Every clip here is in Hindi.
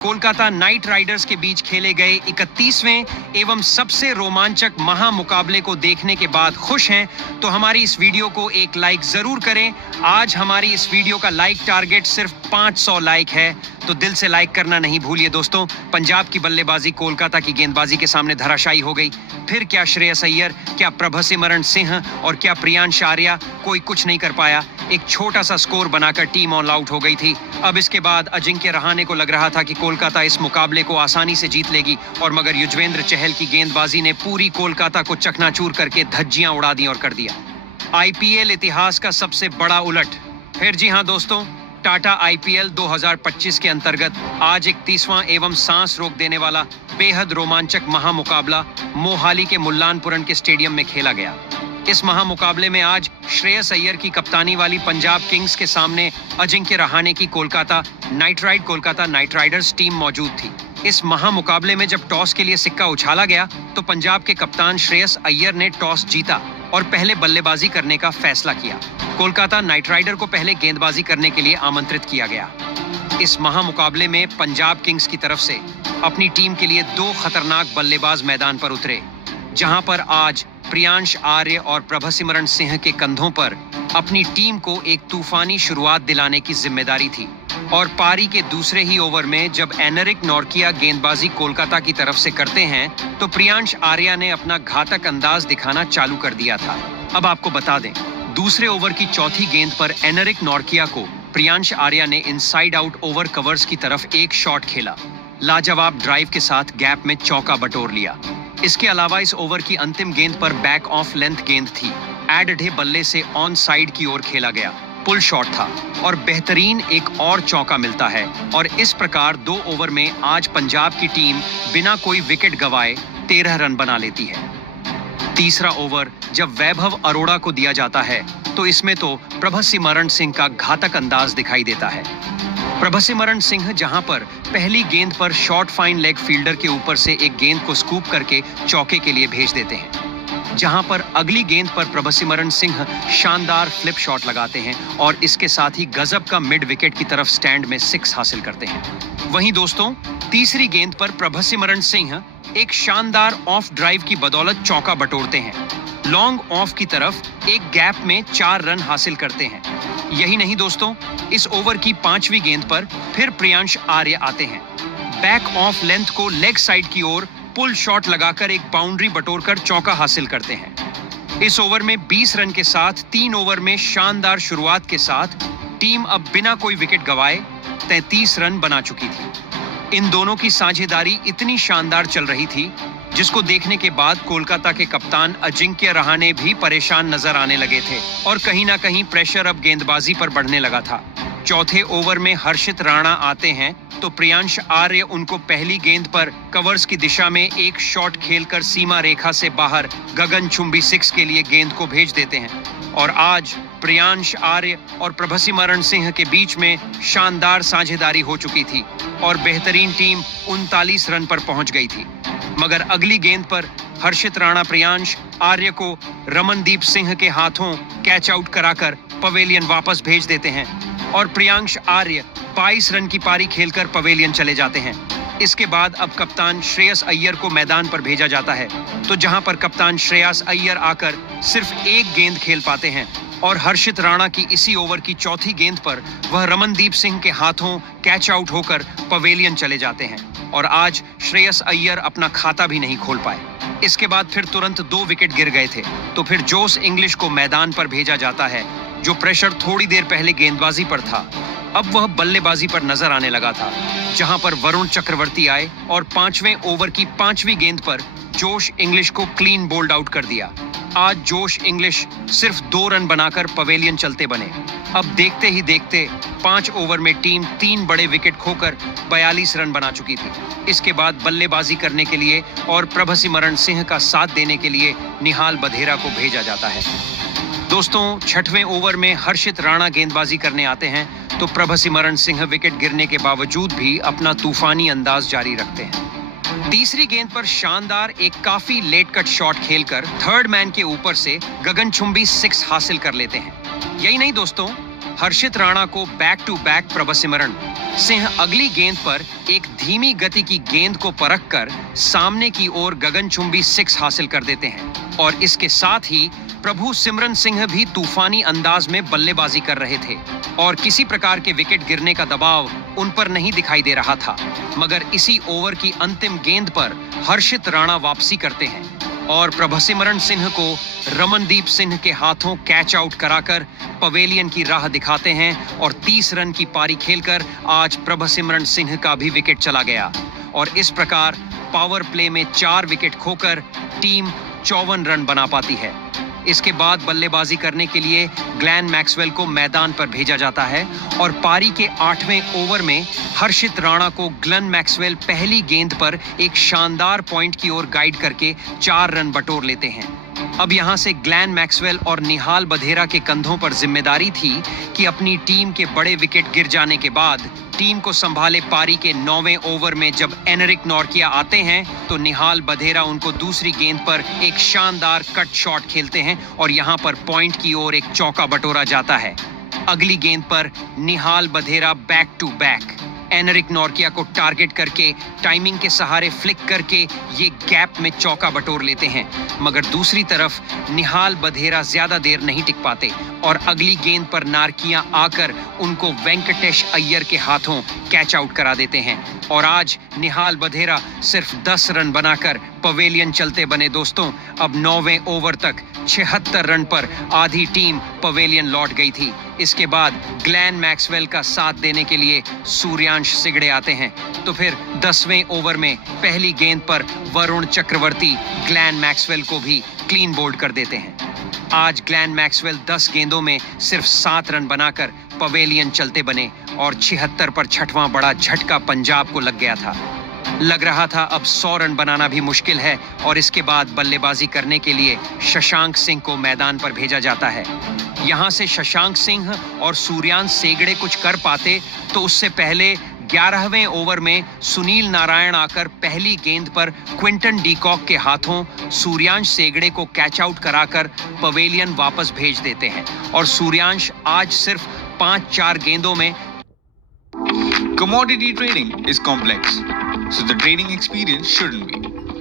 कोलकाता नाइट राइडर्स के बीच खेले गए 31वें एवं सबसे रोमांचक महामुकाबले को देखने के बाद खुश हैं तो हमारी इस वीडियो को एक लाइक जरूर करें। आज हमारी इस वीडियो का लाइक टारगेट सिर्फ 500 लाइक है, तो दिल से लाइक करना नहीं भूलिए दोस्तों। पंजाब की बल्लेबाजी कोलकाता की गेंदबाजी के सामने धराशायी हो गई। फिर क्या श्रेयस अय्यर, क्या प्रभसिमरन सिंह और क्या प्रियांश आर्या, कोई कुछ नहीं कर पाया। एक छोटा सा स्कोर बनाकर टीम ऑल आउट हो गई थी। अब इसके बाद अजिंक्य रहाणे को लग रहा था कि कोलकाता इस मुकाबले को आसानी से जीत लेगी, और मगर युजवेंद्र चहल की गेंदबाजी ने पूरी कोलकाता को चकनाचूर करके धज्जियां उड़ा दी और कर दिया आईपीएल इतिहास का सबसे बड़ा उलट। फिर जी हां दोस्तों, टाटा आईपीएल 2025 के अंतर्गत आज 31वां एवं सांस रोक देने वाला बेहद रोमांचक महामुकाबला मोहाली के मुल्लानपुरम के स्टेडियम में खेला गया। इस महामुकाबले में आज श्रेयस अय्यर की कप्तानी वाली पंजाब किंग्स के सामने अजिंक्य रहाणे की कोलकाता नाइट राइडर्स टीम मौजूद थी। इस महामुकाबले में जब टॉस के लिए सिक्का उछाला गया तो पंजाब के कप्तान श्रेयस अय्यर ने टॉस जीता और पहले बल्लेबाजी करने का फैसला किया। कोलकाता नाइट राइडर को पहले गेंदबाजी करने के लिए आमंत्रित किया गया। इस महामुकाबले में पंजाब किंग्स की तरफ से अपनी टीम के लिए 2 खतरनाक बल्लेबाज मैदान पर उतरे, जहां पर आज प्रियांश आर्य और प्रभसिमरन सिंह के कंधों पर अपनी टीम को एक तूफानी शुरुआत दिलाने की जिम्मेदारी थी। और पारी के दूसरे ही ओवर में जब एनरिक नॉर्किया गेंदबाजी कोलकाता की तरफ से करते हैं तो प्रियांश आर्या ने अपना घातक अंदाज दिखाना चालू कर दिया था। अब आपको बता दें, दूसरे ओवर की चौथी गेंद पर एनरिक नॉर्किया को प्रियांश आर्या ने इनसाइड आउट ओवर कवर्स की तरफ एक शॉट खेला। लाजवाब ड्राइव के साथ गैप में चौका बटोर लिया। इसके अलावा इस ओवर की अंतिम गेंद पर बैक ऑफ लेंथ गेंद थी। एडढे बल्ले से ऑन साइड की ओर खेला गया पुल शॉट था और बेहतरीन एक और चौका मिलता है। और इस प्रकार 2 ओवर में आज पंजाब की टीम बिना कोई विकेट गंवाए 13 रन बना लेती है। तीसरा ओवर जब वैभव अरोड़ा को दिया जाता है तो इसमें तो प्रभसिमरन सिंह का घातक अंदाज दिखाई देता है। प्रभसिमरन सिंह जहां पर पहली गेंद पर शॉर्ट फाइन लेग फील्डर के ऊपर से एक गेंद को स्कूप करके चौके के लिए भेज देते हैं, जहां पर अगली गेंद पर प्रभसिमरन सिंह शानदार फ्लिप शॉट लगाते हैं और इसके साथ ही गजब का मिड विकेट की तरफ स्टैंड में 6 हासिल करते हैं। वहीं दोस्तों, तीसरी गेंद पर प्रभसिमरन सिंह एक शानदार ऑफ ड्राइव की बदौलत चौका बटोरते हैं। लॉन्ग ऑफ की तरफ एक गैप में 4 रन हासिल करते हैं। यही नहीं दोस्तों, इस ओवर की 5वीं गेंद पर फिर प्रियांश आर्य आते हैं। बैक ऑफ लेंथ को लेग साइड की ओर पुल शॉट लगाकर एक बाउंड्री बटोरकर चौका हासिल करते हैं। इस ओवर में 20 रन के साथ 3 ओवर में शानदार शुरुआत के साथ टीम अब बिना कोई विकेट गंवाए 33 रन बना चुकी थी। इन दोनों की साझेदारी इतनी शानदार चल रही थी जिसको देखने के बाद कोलकाता के कप्तान अजिंक्य रहाणे भी परेशान नजर आने लगे थे और कहीं ना कहीं प्रेशर अब गेंदबाजी पर बढ़ने लगा था। चौथे ओवर में हर्षित राणा आते हैं तो प्रियांश आर्य उनको पहली गेंद पर कवर्स की दिशा में एक शॉट खेलकर सीमा रेखा से बाहर गगनचुंबी 6 के लिए गेंद को भेज देते हैं। और आज प्रियांश आर्य और प्रभसिमरन सिंह के बीच में शानदार साझेदारी हो चुकी थी और बेहतरीन टीम 39 रन पर पहुंच गई थी। मगर अगली गेंद पर हर्षित राणा प्रियांश आर्य को रमनदीप सिंह के हाथों कैच आउट कराकर पवेलियन वापस भेज देते हैं और प्रियांश आर्य 22 रन की पारी खेलकर पवेलियन चले जाते हैं। इसके बाद अब कप्तान श्रेयस अय्यर को मैदान पर भेजा जाता है, तो जहां पर कप्तान श्रेयस अय्यर आकर सिर्फ एक गेंद खेल पाते हैं और हर्षित राणा की इसी ओवर की चौथी गेंद पर वह रमनदीप सिंह के हाथों कैच आउट होकर पवेलियन चले जाते हैं और आज श्रेयस अय्यर अपना खाता भी नहीं खोल पाए। इसके बाद फिर तुरंत 2 विकेट गिर गए थे, तो फिर जोश इंग्लिश को मैदान पर भेजा जाता है, जो प्रेशर थोड़ी देर पहले गेंदबाजी पर था अब वह बल्लेबाजी पर नजर आने लगा था, जहां पर वरुण चक्रवर्ती आए और 5वें ओवर की 5वीं गेंद पर जोश इंग्लिश को क्लीन बोल्ड आउट कर दिया। आज जोश इंग्लिश सिर्फ 2 रन बनाकर पवेलियन चलते बने। अब देखते ही देखते 5 ओवर में टीम 3 बड़े विकेट खोकर 42 रन बना चुकी थी। इसके बाद बल्लेबाजी करने के लिए और प्रभसिमरन सिंह का साथ देने के लिए निहाल बधेरा को भेजा जाता है। दोस्तों, 6वें ओवर में हर्षित राणा गेंदबाजी करने आते हैं तो प्रभसिमरन सिंह विकेट गिरने के बावजूद भी अपना तूफानी अंदाज जारी रखते हैं। तीसरी गेंद पर शानदार एक काफी लेट कट शॉट खेलकर थर्ड मैन के ऊपर से गगनचुंबी 6 हासिल कर लेते हैं। यही नहीं दोस्तों, हर्षित राणा को बैक टू बैक प्रभसिमरण। सिंह अगली गेंद पर एक धीमी गति की गेंद को परखकर सामने की ओर गगनचुंबी 6 हासिल कर देते हैं और इसके साथ ही प्रभु सिमरन सिंह भी तूफानी अंदाज में बल्लेबाजी कर रहे थे और किसी प्रकार के विकेट गिरने का दबाव उन पर नहीं दिखाई दे रहा था। मगर इसी ओवर की अंतिम गेंद पर हर्षित राणा वापसी करते हैं और प्रभसिमरण सिंह को रमनदीप सिंह के हाथों कैच आउट कराकर पवेलियन की राह दिखाते हैं और 30 रन की पारी खेलकर आज प्रभसिमरण सिंह का भी विकेट चला गया और इस प्रकार पावर प्ले में 4 विकेट खोकर टीम 54 रन बना पाती है। इसके बाद बल्लेबाजी करने के लिए ग्लेन मैक्सवेल को मैदान पर भेजा जाता है और पारी के 8वें ओवर में हर्षित राणा को ग्लेन मैक्सवेल पहली गेंद पर एक शानदार पॉइंट की ओर गाइड करके 4 रन बटोर लेते हैं। अब यहां से ग्लेन मैक्सवेल और निहाल बधेरा के कंधों पर जिम्मेदारी थी कि अपनी टीम के बड़े विकेट गिर जाने के बाद टीम को संभाले। पारी के 9वें ओवर में जब एनरिक नॉर्किया आते हैं तो निहाल बधेरा उनको दूसरी गेंद पर एक शानदार कट शॉट खेलते हैं और यहां पर पॉइंट की ओर एक चौका बटोरा जाता है। अगली गेंद पर Nihal Wadhera back to back Anrich Nortje को टारगेट करके टाइमिंग के सहारे फ्लिक करके ये गैप में चौका बटोर लेते हैं। मगर दूसरी तरफ निहाल बधेरा ज्यादा देर नहीं टिक पाते और अगली गेंद पर नारकिया आकर उनको वेंकटेश अय्यर के हाथों कैच आउट करा देते हैं और आज निहाल बधेरा सिर्फ 10 रन बनाकर पवेलियन चलते बने। दोस्तों, अब 9वें ओवर तक 76 रन पर आधी टीम पवेलियन लौट गई थी। इसके बाद ग्लेन मैक्सवेल का साथ देने के लिए सूर्यांश सिगड़े आते हैं तो फिर 10वें ओवर में पहली गेंद पर वरुण चक्रवर्ती ग्लेन मैक्सवेल को भी क्लीन बोल्ड कर देते हैं। आज ग्लेन मैक्सवेल 10 गेंदों में सिर्फ 7 रन बनाकर पवेलियन चलते बने और 76 पर 6वां बड़ा झटका पंजाब को लग गया था। लग रहा था अब 100 रन बनाना भी मुश्किल है और इसके बाद बल्लेबाजी करने के लिए शशांक सिंह को मैदान पर भेजा जाता है। यहां से शशांक सिंह और सूर्यांश सेगड़े कुछ कर पाते तो उससे पहले 11वें ओवर में सुनील नारायण आकर पहली गेंद पर क्विंटन डीकॉक के हाथों सूर्यांश सेगड़े को कैच आउट कराकर पवेलियन वापस भेज देते हैं और सूर्यांश आज सिर्फ 5-4 गेंदों में। Commodity trading is complex, so the trading experience shouldn't be.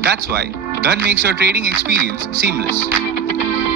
That's why Dhan makes your trading experience seamless.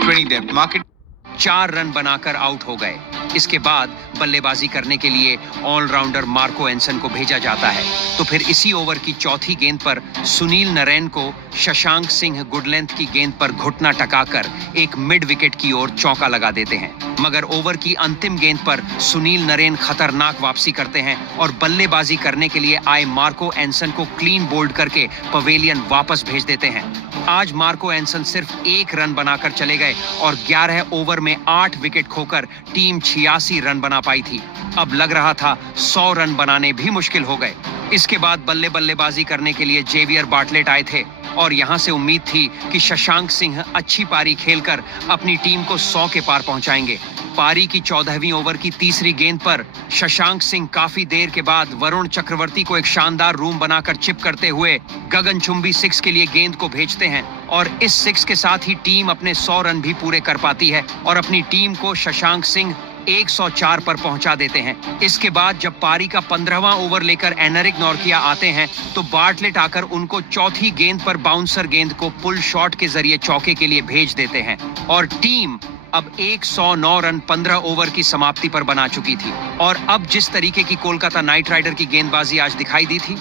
20 depth market 4 run बनाकर आउट हो गए। इसके बाद बल्लेबाजी करने के लिए ऑलराउंडर मार्को एंसन को भेजा जाता है तो फिर इसी ओवर की चौथी गेंद पर सुनील नरेन को शशांक सिंह गुड लेंथ की गेंद पर घुटना टकाकर एक मिड विकेट की ओर चौका लगा देते हैं। मगर ओवर की अंतिम गेंद पर सुनील नरेन खतरनाक वापसी करते हैं और बल्लेबाजी करने के लिए आए मार्को एंसन को क्लीन बोल्ड करके पवेलियन वापस भेज देते हैं। आज मार्को एंसन सिर्फ 1 रन बनाकर चले गए और 11 ओवर में 8 विकेट खोकर टीम 86 रन बना पाई थी। अब लग रहा था 100 रन बनाने भी मुश्किल हो गए। इसके बाद बल्लेबाजी करने के लिए जेवियर बार्टलेट आए थे और यहां से उम्मीद थी कि शशांक सिंह अच्छी पारी खेलकर अपनी टीम को 100 के पार पहुंचाएंगे। पारी की 14वीं ओवर की तीसरी गेंद पर शशांक सिंह काफी देर के बाद वरुण चक्रवर्ती को एक शानदार रूम बनाकर चिप करते हुए गगनचुंबी 6 के लिए गेंद को भेजते हैं और इस 6 के साथ ही टीम अपने 100 रन भी पूरे कर पाती है और अपनी टीम को शशांक सिंह 104 पर पहुंचा देते हैं। इसके बाद जब पारी का 15वां ओवर लेकर एनरिक नॉर्किया आते हैं तो बार्टलेट आकर उनको चौथी गेंद पर बाउंसर गेंद को पुल शॉट के जरिए चौके के लिए भेज देते हैं और टीम अब 109 रन 15 ओवर की समाप्ति पर बना चुकी थी। और अब जिस तरीके की कोलकाता नाइट राइडर की गेंदबाजी आज दिखाई दी थी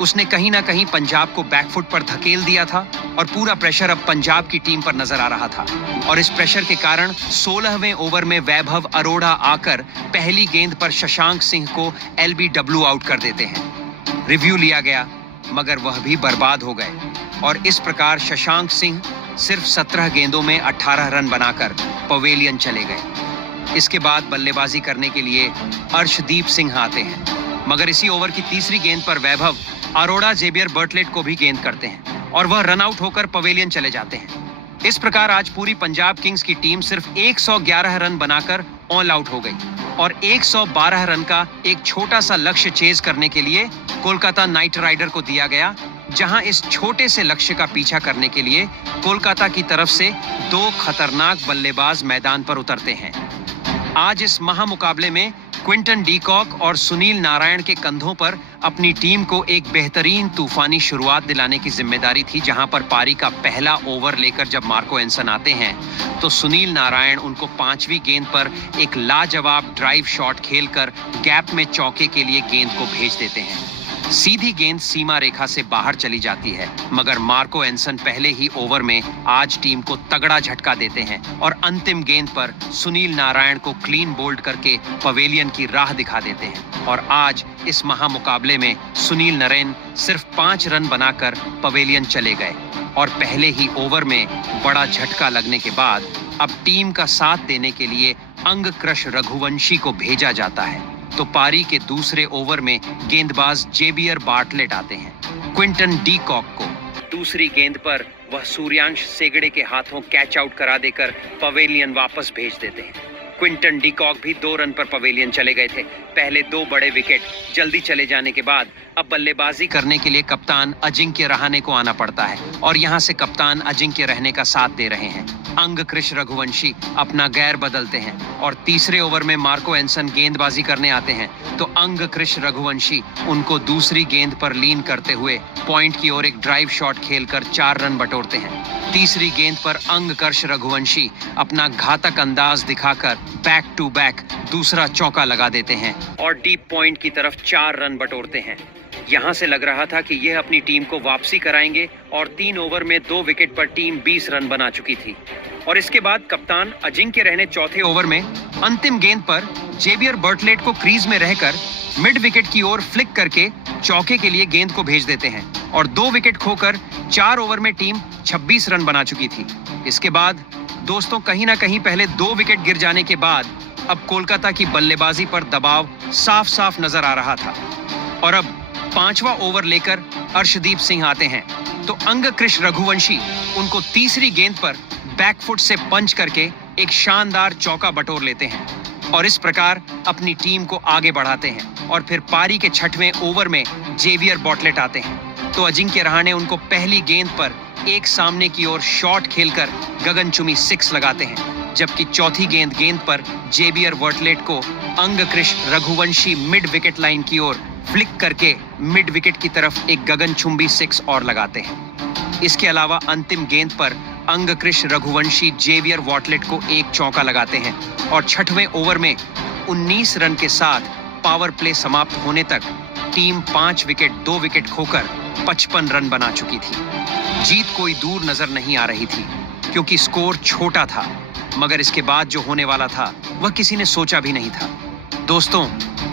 उसने कहीं ना कहीं पंजाब को बैकफुट पर धकेल दिया था और पूरा प्रेशर अब पंजाब की टीम पर नजर आ रहा था और इस प्रेशर के कारण 16वें ओवर में वैभव अरोड़ा आकर पहली गेंद पर शशांक सिंह को LBW आउट कर देते हैं। रिव्यू लिया गया मगर वह भी बर्बाद हो गए और इस प्रकार शशांक सिंह सिर्फ 17 गेंदों में 18 रन बनाकर पवेलियन चले गए। इसके बाद बल्लेबाजी करने के लिए अर्शदीप सिंह आते हैं मगर इसी ओवर की तीसरी गेंद पर वैभव अरोड़ा जेवियर बर्टलेट को भी गेंद करते हैं और वह रन आउट होकर पवेलियन चले जाते हैं। इस प्रकार आज पूरी पंजाब किंग्स की टीम सिर्फ 111 रन बनाकर ऑल आउट हो गई और 112 रन का एक छोटा सा लक्ष्य चेज करने के लिए कोलकाता नाइट राइडर को दिया गया, जहां इस छोटे से लक्ष्य का पीछा करने के लिए कोलकाता की तरफ से 2 खतरनाक बल्लेबाज मैदान पर उतरते हैं। आज इस महामुकाबले में क्विंटन डीकॉक और सुनील नारायण के कंधों पर अपनी टीम को एक बेहतरीन तूफानी शुरुआत दिलाने की जिम्मेदारी थी। जहां पर पारी का पहला ओवर लेकर जब मार्को एंसन आते हैं तो सुनील नारायण उनको 5वीं गेंद पर एक लाजवाब ड्राइव शॉट खेलकर गैप में चौके के लिए गेंद को भेज देते हैं। सीधी गेंद सीमा रेखा से बाहर चली जाती है, मगर मार्को एंसन पहले ही ओवर में आज टीम को तगड़ा झटका देते हैं और अंतिम गेंद पर सुनील नारायण को क्लीन बोल्ड करके पवेलियन की राह दिखा देते हैं। और आज इस महामुकाबले में सुनील नारायण सिर्फ 5 रन बनाकर पवेलियन चले गए और पहले ही ओवर में बड़ा झटका लगने के बाद अब टीम का साथ देने के लिए अंगक्रश रघुवंशी को भेजा जाता है। तो पारी के दूसरे ओवर में गेंदबाज जेवियर बार्टलेट आते हैं। क्विंटन डीकॉक को दूसरी गेंद पर वह सूर्यांश सेगड़े के हाथों कैच आउट करा देकर पवेलियन वापस भेज देते हैं। क्विंटन डीकॉक भी 2 रन पर पवेलियन चले गए थे। पहले 2 बड़े विकेट जल्दी चले जाने के बाद अब बल्लेबाजी करने के लिए कप्तान अजिंक्य रहाणे को आना पड़ता है और यहां से कप्तान अजिंक्य रहने का साथ दे रहे हैं। अंगकृश रघुवंशी अपना गैर बदलते हैं और तीसरे ओवर में मार्को एंसन गेंदबाजी करने आते हैं तो अंगकृश रघुवंशी उनको दूसरी गेंद पर लीन करते हुए पॉइंट की ओर एक ड्राइव शॉट खेलकर 4 रन बटोरते हैं। तीसरी गेंद पर अंगकृश रघुवंशी अपना घातक अंदाज दिखाकर बैक टू बैक दूसरा चौका लगा देते हैं और डीप पॉइंट की तरफ 4 रन बटोरते हैं। यहां से लग रहा था कि यह अपनी टीम को वापसी कराएंगे और 3 ओवर में 2 विकेट पर टीम 20 रन बना चुकी थी। और इसके बाद कप्तान अजिंक्य रहने चौथे ओवर में अंतिम गेंद पर जेवियर बार्टलेट को क्रीज में रहकर मिड विकेट की ओर फ्लिक करके चौके के लिए गेंद को भेज देते हैं और 2 विकेट खोकर 4 ओवर में टीम 26 रन बना चुकी थी। इसके बाद दोस्तों कहीं ना कहीं पहले 2 विकेट गिर जाने के बाद अब कोलकाता की बल्लेबाजी पर दबाव साफ साफ नजर आ रहा था और अब 5वां ओवर लेकर अर्शदीप सिंह आते हैं तो अंगकृश रघुवंशी उनको तीसरी गेंद पर बैकफुट से पंच करके एक शानदार चौका बटोर लेते हैं और इस प्रकार अपनी टीम को आगे बढ़ाते हैं। और फिर पारी के 6वें ओवर में जेवियर बार्टलेट आते हैं तो अजिंक्य रहाणे उनको पहली गेंद पर एक सामने की ओर शॉट खेलकर गगनचुंबी 6 लगाते हैं, जबकि चौथी गेंद पर जेवियर बार्टलेट को अंगकृश रघुवंशी मिड विकेट लाइन की ओर फ्लिक करके मिड विकेट की तरफ एक गगनचुंबी 6 और लगाते हैं। इसके अलावा अंतिम गेंद पर अंगकृश रघुवंशी जेवियर बार्टलेट को एक चौका लगाते हैं और 6वें ओवर में 19 रन के साथ पावर प्ले समाप्त होने तक टीम 5 विकेट 2 विकेट खोकर 55 रन बना चुकी थी। जीत कोई दूर नजर नहीं आ रही थी क्योंकि स्कोर छोटा था, मगर इसके बाद जो होने वाला था वह किसी ने सोचा भी नहीं था। दोस्तों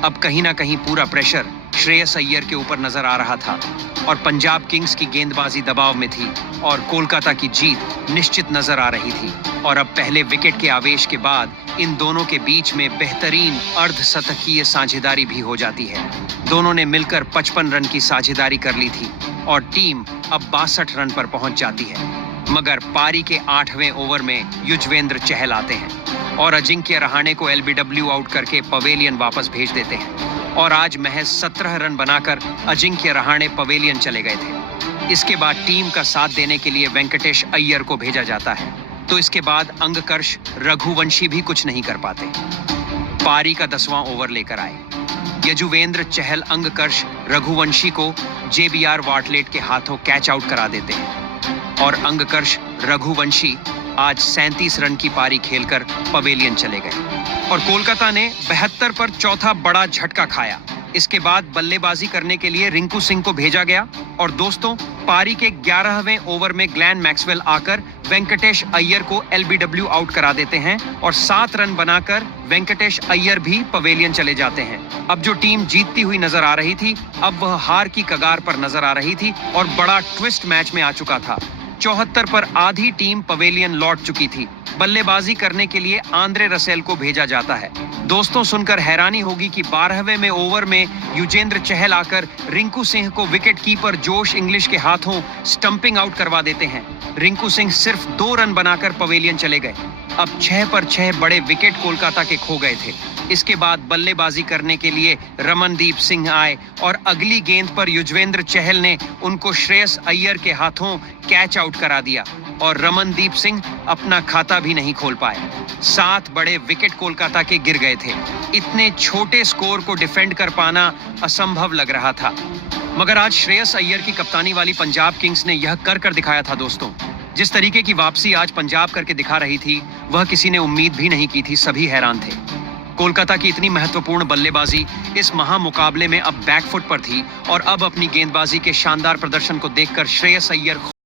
अब कहीं ना कहीं पूरा प्रेशर श्रेयस अय्यर के ऊपर नजर आ रहा था और पंजाब किंग्स की गेंदबाजी दबाव में थी और कोलकाता की जीत निश्चित नजर आ रही थी। और अब पहले विकेट के आवेश के बाद इन दोनों के बीच में बेहतरीन अर्धशतकीय साझेदारी भी हो जाती है। दोनों ने मिलकर 55 रन की साझेदारी कर ली थी और टीम अब 62 रन पर पहुंच जाती है। मगर पारी के 8वें ओवर में युजवेंद्र चहल आते हैं और अजिंक्य रहाणे को एलबीडब्ल्यू आउट करके पवेलियन वापस भेज देते हैं और आज महज 17 रन बनाकर अजिंक्य रहाणे पवेलियन चले गए थे। इसके बाद टीम का साथ देने के लिए वेंकटेश अय्यर को भेजा जाता है तो इसके बाद अंगकृश रघुवंशी भी कुछ नहीं कर पाते। पारी का 10वां ओवर लेकर आए यजुवेंद्र चहल अंगकृश रघुवंशी को जेवियर बार्टलेट के हाथों कैच आउट करा देते हैं और अंगकृश रघुवंशी आज 37 रन की पारी खेलकर पवेलियन चले गए और कोलकाता ने 72 पर चौथा बड़ा झटका खाया। इसके बाद बल्लेबाजी करने के लिए रिंकू सिंह को भेजा गया और दोस्तों पारी के 11वें ओवर में ग्लेन मैक्सवेल आकर वेंकटेश अय्यर को एलबीडब्ल्यू आउट करा देते हैं और 7 रन बनाकर वेंकटेश अय्यर भी पवेलियन चले जाते हैं। अब जो टीम जीतती हुई नजर आ रही थी अब वह हार की कगार पर नजर आ रही थी और बड़ा ट्विस्ट मैच में आ चुका था। 74 पर आधी टीम पवेलियन लौट चुकी थी। बल्लेबाजी करने के लिए आंद्रे रसेल को भेजा जाता है। दोस्तों सुनकर हैरानी होगी कि 12वें में ओवर में युजेंद्र चहल आकर रिंकू सिंह को विकेट कीपर जोश इंग्लिश के हाथों स्टंपिंग आउट करवा देते हैं। रिंकू सिंह सिर्फ 2 रन बनाकर पवेलियन चले गए। अब 6 पर 6 बड़े विकेट कोलकाता के खो गए थे। इसके बाद बल्लेबाजी करने के लिए रमनदीप सिंह आए और अगली गेंद पर युजवेंद्र चहल ने उनको श्रेयस अय्यर के हाथों कैच आउट करा दिया और रमनदीप सिंह अपना खाता भी नहीं खोल पाए। 7 बड़े विकेट कोलकाता के गिर गए थे। इतने छोटे स्कोर को डिफेंड कर पाना असंभव लग रहा था, मगर आज श्रेयस अय्यर की कप्तानी वाली पंजाब किंग्स ने यह कर दिखाया था दोस्तों। जिस तरीके की वापसी आज पंजाब करके दिखा रही थी, वह किसी ने उम्मीद भी नहीं की थी। सभी हैरान थे। कोलकाता की इतनी महत्वपूर्ण बल्लेबाजी इस महामुकाबले में अब बैकफुट पर थी और अब अपनी गेंदबाजी के शानदार प्रदर्शन को देखकर श्रेयस अय्यर